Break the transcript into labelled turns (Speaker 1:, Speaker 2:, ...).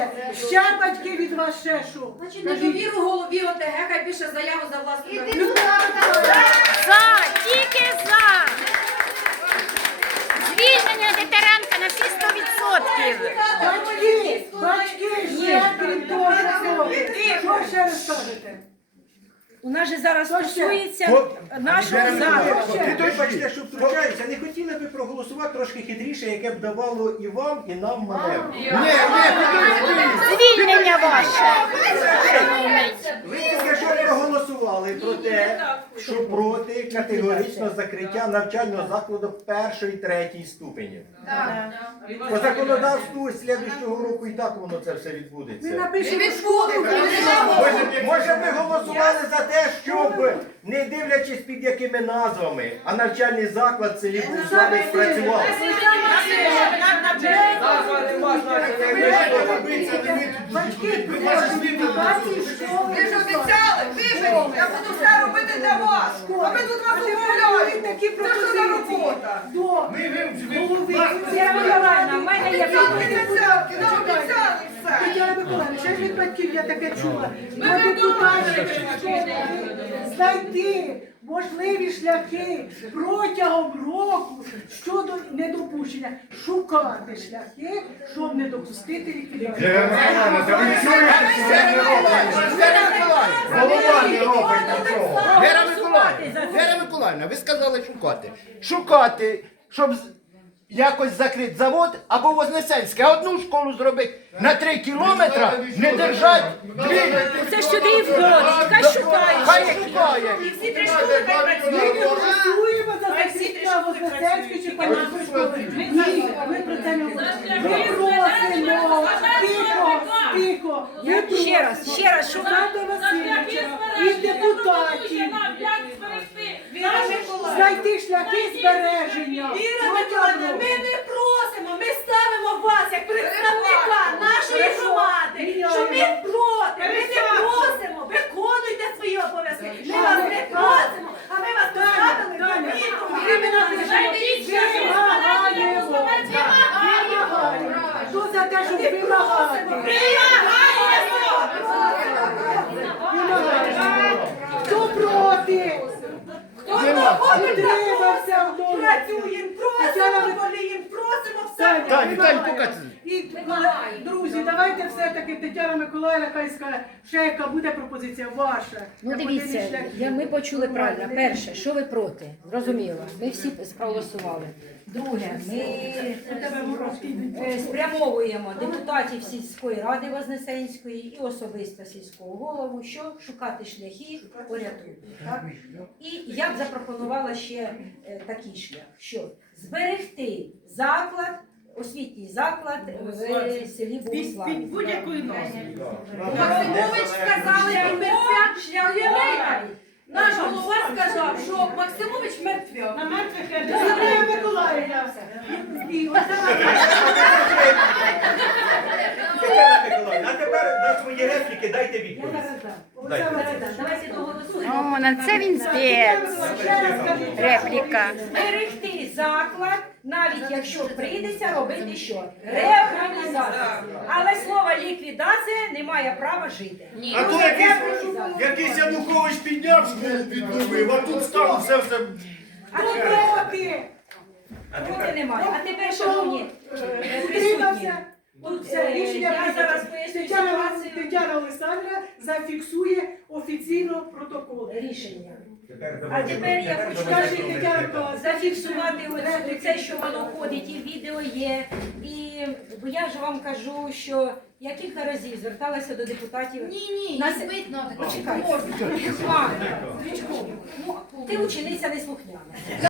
Speaker 1: Ще батьки від вас ще що?
Speaker 2: Значить, недовіру голові ОТГ, хай пише заяву за власну перемогу.
Speaker 3: За, тільки за. Звільнення Тетеренка на всі 100%.
Speaker 1: Батьки, ще крім того, що ще розкажете?
Speaker 4: У нас же зараз стосується нашого закладу.
Speaker 5: Вибачте, що втручаюся, не хотіли би проголосувати трошки хитріше, яке б давало і вам, і нам маневр.
Speaker 3: Звільнення ваше.
Speaker 5: Ви тільки що проголосували про те, що проти категоричного закриття навчального закладу першої, третій ступенів. По законодавству слідчого року і так воно це все відбудеться. Може ми голосували за те, щоб, не дивлячись під якими назвами, а навчальний заклад в селі Богуславець працював.
Speaker 1: Батьки, депутації, школи.
Speaker 6: Ви ж обіцяли, виберіть, я буду все робити для вас. А ми тут вас умовляємо.
Speaker 1: Такі
Speaker 6: Це що за робота?
Speaker 1: До голови.
Speaker 4: Миколаївна, в мене є
Speaker 6: Обіцянки, нам обіцяли все.
Speaker 1: Тетяна Миколаївна, ще ж від батьків я таке чула. До депутатів знайти можливі шляхи протягом року щодо недопущення. Шукати шляхи, щоб не допустити ліквідацію.
Speaker 7: Голова не робить нічого. Вера Миколаївна, ви сказали шукати. Шукати, щоб якось закрити завод або Вознесенське, одну школу зробити на 3 кілометри, не держать дві.
Speaker 4: Це ж сюди і входить. Хай шукає.
Speaker 7: Хай не шукає.
Speaker 4: І всі 3 школи хай
Speaker 1: Ми
Speaker 4: працюють.
Speaker 1: не голосуємо за закриття Вознесенської чи Панівської школи. Ні, ми про це не говоримо. Ми просимо, тихо.
Speaker 4: Ще раз, що
Speaker 1: Олександра Васильовича і депутатів знайти шляхи збереження.
Speaker 2: Віра Миколаївна, ми не просимо, ми ставимо вас як представника нашої громади, що ми проти, ми не просимо, виконуйте свої обов'язки. Ми вас не просимо, а ми вас поставили до відома.
Speaker 1: Хто за те, щоб вимагати? Хто проти?
Speaker 2: Хто доходить,
Speaker 1: Утримався вдома.
Speaker 2: працюємо, просимо, воліємо, просимо все.
Speaker 7: Віталій, покажи.
Speaker 1: І, друзі, давайте все-таки Тетяна Миколаївна хай скаже, ще яка буде пропозиція ваша.
Speaker 4: Ну дивіться, ми почули правильно. Перше, що ви проти? Зрозуміло. Ми всі проголосували. Друге, ми спрямовуємо депутатів сільської ради Вознесенської і особисто сільського голову, що шукати шляхи порятунку. Так? І я б запропонувала ще такий шлях, що зберегти заклад, освітній заклад в селі Богуславець.
Speaker 2: Під будь-якою назвою. Максимович сказали, що мертвяк шлях немає. Наш голова сказав, що Максимович мертвяк.
Speaker 1: На мертвих Тетяна Миколаївна. І ось
Speaker 5: Тетяна Миколаївна, а тепер на свої репліки дайте відповідь.
Speaker 4: Давайте доголосуємо.
Speaker 3: О, на це він спец. Репліка.
Speaker 4: Зберегти заклад, навіть якщо прийдеться робити що? Реорганізацію. Але слово ліквідація не має права жити.
Speaker 7: А то якийсь Янукович підняв школу, відновив, а тут стало все.
Speaker 4: А проти? Проти немає. А тепер, шановні, присутні.
Speaker 1: утримався.
Speaker 4: Тут
Speaker 1: Це рішення
Speaker 4: я зараз поясню ситуацію.
Speaker 1: Тетяна Олександра зафіксує офіційно протокол.
Speaker 4: Рішення. А тепер я хочу зафіксувати це, що воно ходить, і відео є. І я ж вам кажу, що я кілька разів зверталася до депутатів.
Speaker 2: Ні,
Speaker 4: На
Speaker 2: не
Speaker 4: це-
Speaker 2: збитно.
Speaker 4: Почекайте. З вами. Ну, ти учениця неслухняна.